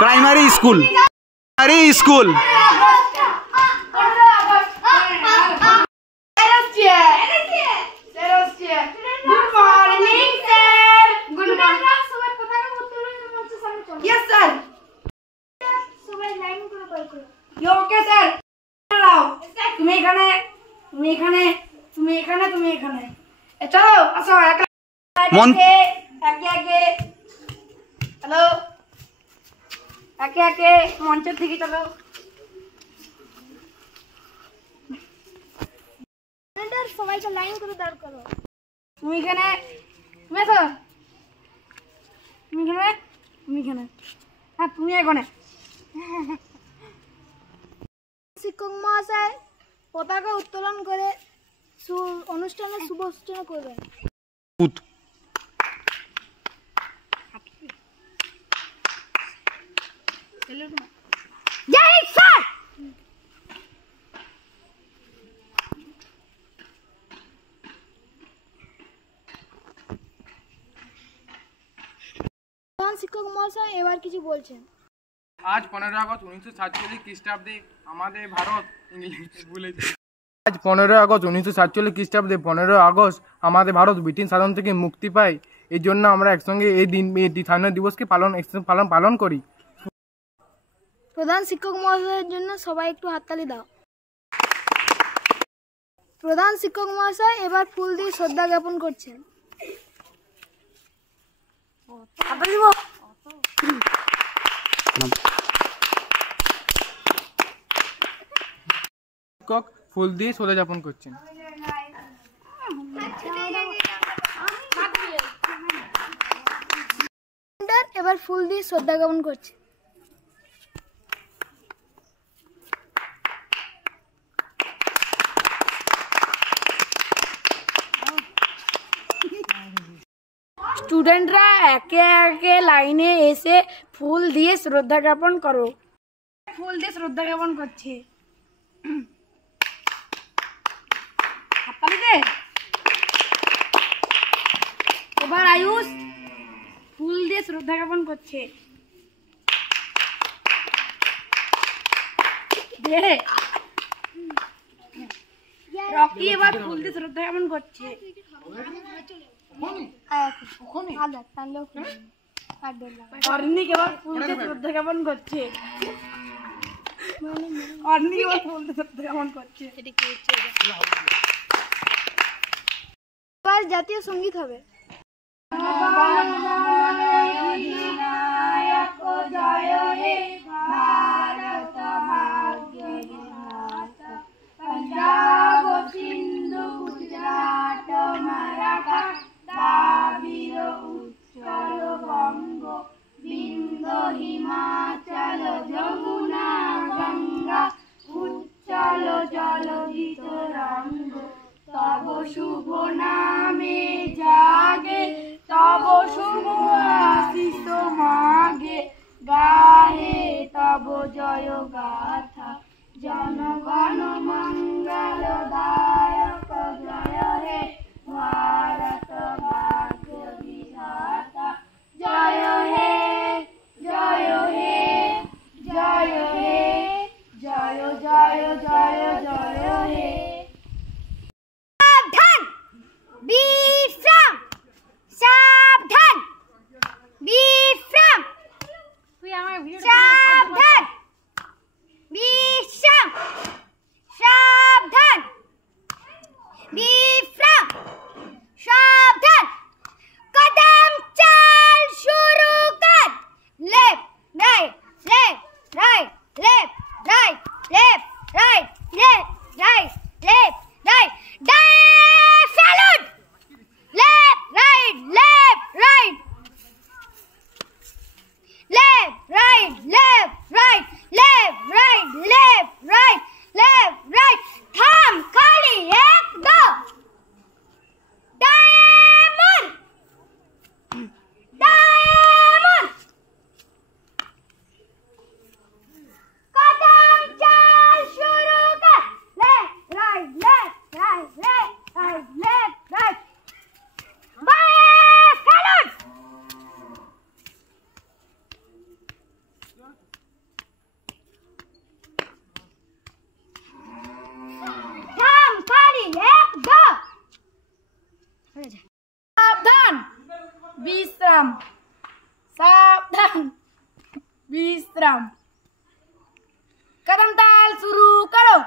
Primary school Manchar থেকে চলো সবাইকে লাইন করে দাঁড় করো তুমি এখানে হ্যাঁ তুমি এখানে শিক্ষক মহাশয় পতাকা উত্তোলন করে অনুষ্ঠানের শুভ সূচনা করবেন জয় স্যার শিক্ষক মহাশয় এবার কিছু বলছেন आज 15 अगस्त 1947 খ্রিস্টাব্দে আমাদের ভারত आज 15 अगस्त 1947 খ্রিস্টাব্দে 15 अगस्त আমাদের ভারত ব্রিটিশ শাসন থেকে মুক্তি পায়। এই জন্য আমরা একসঙ্গে এই স্বাধীনতা দিবসকে পালন করি। প্রধান শিক্ষক মহাশয়ের জন্য সবাই একটু হাততালি দাও। প্রধান শিক্ষক মহাশয় এবার ফুল দিয়ে শ্রদ্ধা জ্ঞাপন করছেন। শিক্ষক ফুল দিয়ে শ্রদ্ধা জ্ঞাপন করছেন। এবার ফুল দিয়ে শ্রদ্ধা জ্ঞাপন করছে। স্টুডেন্টরা একে একে লাইনে এসে ফুল দিয়ে শ্রদ্ধা জ্ঞাপন করো। ফুল দিয়ে শ্রদ্ধা জ্ঞাপন করছে। এবার আয়ুষ ফুল দিয়ে শ্রদ্ধা জ্ঞাপন করছে। রকি এবার ফুল দিয়ে শ্রদ্ধা জ্ঞাপন করছে। অর্নিক এবার ফুল দিয়ে শ্রদ্ধা জ্ঞাপন করছে। অর্নিক এবার ফুল দিয়ে শ্রদ্ধা জ্ঞাপন করছে। এবার জাতীয় সঙ্গীত হবে। জয় হে ভারত ভাগ্য বিধাতা पंजाब सिंधु गुजरात मराठा द्राविड़ उत्कल बंग बिंदु हिमाचल यमुना गंगा उच्चल जलधि तरंग तब शुभ नामे जागे तब शुभ आशीष मागे गाहे तब जय गाथा जनगण मंगल दायक जय हे भारत भाग्य विधाता जय हे जय हे जय हे जय जय जय जय हे सावधान विश्राम सावधान विश्राम सावधान বিশ্রাম विश्राम, सावधान, विश्राम। कदम ताल शुरू करो।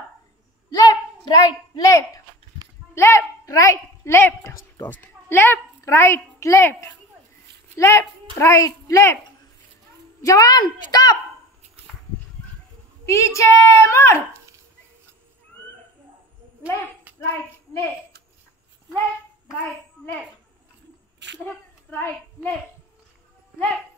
Left right left, left right left, left right left, left right left. जवान स्टॉप, पीछे मुड़। Left right left, left right left, left right left, left